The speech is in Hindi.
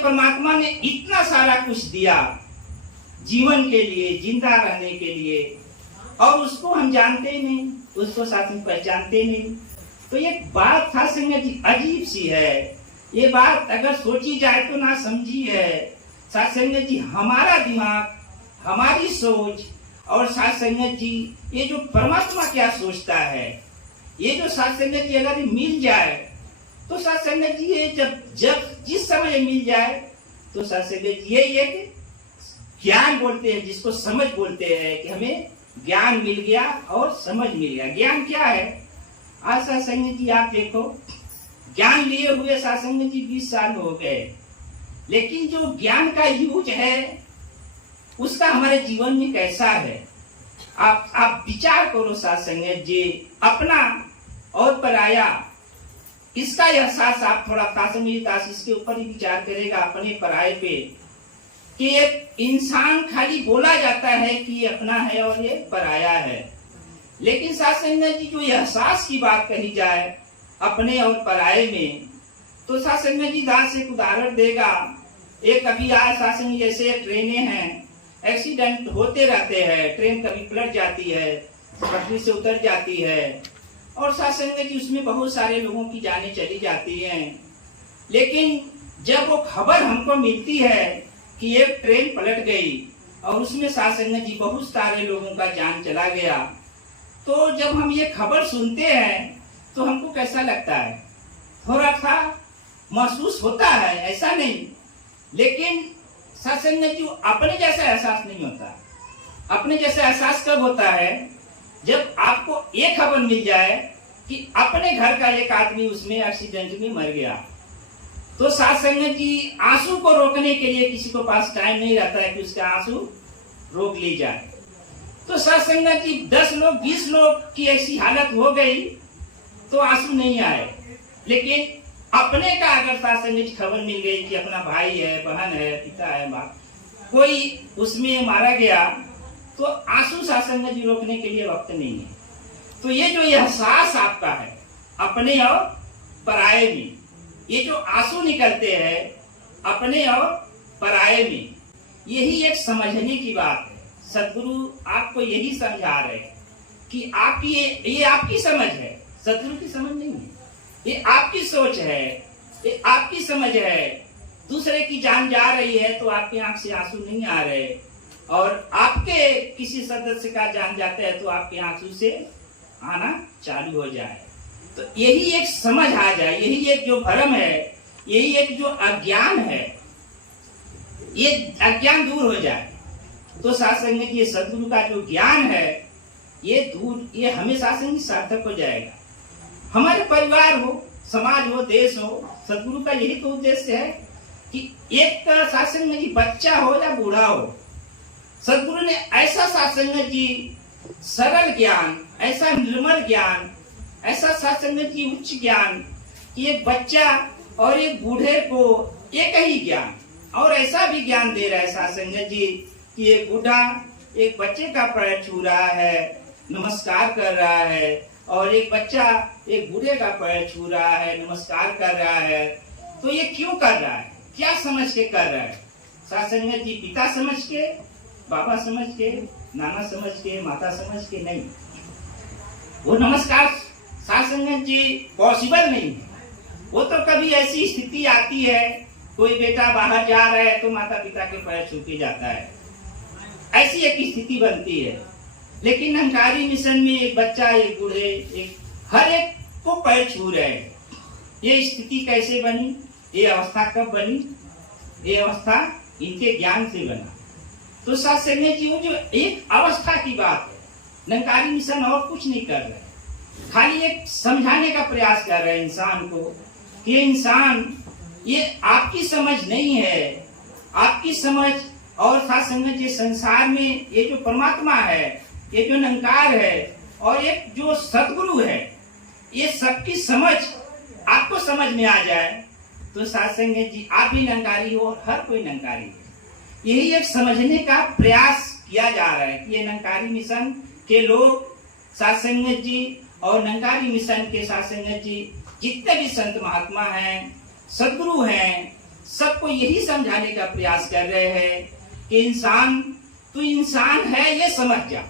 जब परमात्मा ने इतना सारा कुछ दिया जीवन के लिए, जिंदा रहने के लिए, और उसको हम जानते ही नहीं, उसको साथ में पहचानते नहीं, तो ये बात साथ संगत जी अजीब सी है। ये बात अगर सोची जाए तो ना समझी है। साथ संगत जी हमारा दिमाग, हमारी सोच, और साथ संगत जी ये जो परमात्मा क्या सोचता है, ये जो साथ संगत जी अगर मिल जाए तो साथ संगत जी ये जब जिस समय मिल जाए तो साथ संगत जी ये एक ज्ञान बोलते हैं, जिसको समझ बोलते हैं कि हमें ज्ञान मिल गया और समझ मिल गया। ज्ञान क्या है? आज साथ संगत जी आप देखो, ज्ञान लिए हुए साथ संगत जी 20 साल हो गए, लेकिन जो ज्ञान का यूज है उसका हमारे जीवन में कैसा है? आप विचार करो साथ संगत जी, अपना और पराया, इसका एहसास आप थोड़ा तास इसके ऊपर ही विचार करेगा, अपने पराये पे, कि एक इंसान खाली बोला जाता है कि ये अपना है और ये पराया है, लेकिन साथ संगत जी जो एहसास की बात कही जाए अपने और पराये में, तो साथ संगत जी दास एक उदाहरण देगा। एक कभी आज साथ संगत जैसे ट्रेनें हैं, एक्सीडेंट होते रहते हैं, ट्रेन कभी पलट जाती है, पटरी से उतर जाती है, और साथ संगत जी उसमें बहुत सारे लोगों की जानें चली जाती हैं। लेकिन जब वो खबर हमको मिलती है कि एक ट्रेन पलट गई और उसमें साथ संगत जी बहुत सारे लोगों का जान चला गया, तो जब हम ये खबर सुनते हैं तो हमको कैसा लगता है? थोड़ा सा महसूस होता है, ऐसा नहीं, लेकिन साथ संगत जी अपने जैसा एहसास नहीं होता। अपने जैसा एहसास कब होता है? जब आपको एक खबर मिल जाए कि अपने घर का एक आदमी उसमें एक्सीडेंट में मर गया, तो साथ संगत जी आंसू को रोकने के लिए किसी को पास टाइम नहीं रहता है कि उसका आंसू रोक ली जाए। तो साथ संगत जी 10 लोग 20 लोग की ऐसी हालत हो गई तो आंसू नहीं आए, लेकिन अपने का अगर साथ संगत जी खबर मिल गई कि अपना भाई है, बहन है, पिता है, माँ, कोई उसमें मारा गया, तो आंसू साथ संगत जी रोकने के लिए वक्त नहीं है। तो ये जो एहसास आपका है अपने और पराये में, ये जो आंसू निकलते हैं अपने और पराये में, यही एक समझने की बात है। सदगुरु आपको यही समझा रहे हैं कि आपकी ये आपकी समझ है, सदगुरु की समझ नहीं है, ये आपकी सोच है, ये आपकी समझ है। दूसरे की जान जा रही है तो आपकी आंख से आंसू नहीं आ रहे, और आपके किसी सदस्य का जान जाता है तो आपके आंसू से आना चालू हो जाए। तो यही एक समझ आ जाए, यही एक जो भ्रम है, यही एक जो अज्ञान है, ये अज्ञान दूर हो जाए, तो साथ संगत ये सदगुरु का जो ज्ञान है ये दूर, ये हमेशा से सार्थक हो जाएगा। हमारे परिवार हो, समाज हो, देश हो, सदगुरु का यही तो उद्देश्य है कि एक साथ संगत जी बच्चा हो या बूढ़ा हो, सदगुरु ने ऐसा साथ संगत जी सरल ज्ञान, ऐसा निर्मल ज्ञान, ऐसा साथ संगत जी उच्च ज्ञान कि एक बच्चा और एक बूढ़े को एक ही ज्ञान, और ऐसा भी ज्ञान दे रहा है साथ संगत जी कि एक बूढ़ा एक बच्चे का पैर छू रहा है, नमस्कार कर रहा है, और एक बच्चा एक बूढ़े का पैर छू रहा है, नमस्कार कर रहा है। तो ये क्यों कर रहा है? क्या समझ के कर रहा है? साथ संगत जी पिता समझ के, बाबा समझ के, नाना समझ के, माता समझ के नहीं। वो नमस्कार साथ संगत जी पॉसिबल नहीं है। वो तो कभी ऐसी स्थिति आती है, कोई बेटा बाहर जा रहा है तो माता पिता के पैर छू के जाता है, ऐसी एक स्थिति बनती है। लेकिन निरंकारी मिशन में एक बच्चा, एक बूढ़े, एक हर एक को पैर छू रहे हैं। ये स्थिति कैसे बनी? ये अवस्था कब बनी? ये अवस्था इनके ज्ञान से बना। तो साथ संगत जी वो जो एक अवस्था की बात है, निरंकारी मिशन और कुछ नहीं कर रहे, खाली एक समझाने का प्रयास कर रहे हैं इंसान को कि इंसान ये आपकी समझ नहीं है, आपकी समझ और साथ संगत जी संसार में ये जो परमात्मा है, ये जो निरंकार है, और एक जो सदगुरु है, ये सबकी समझ आपको समझ में आ जाए तो साथ संगत जी आप भी निरंकारी हो और हर कोई निरंकारी है। यही एक समझने का प्रयास किया जा रहा है कि ये निरंकारी मिशन के लोग, साथ संगत जी और निरंकारी मिशन के साथ संगत जी जितने भी संत महात्मा हैं, सदगुरु हैं, सबको यही समझाने का प्रयास कर रहे हैं कि इंसान, तू इंसान है ये समझ जा।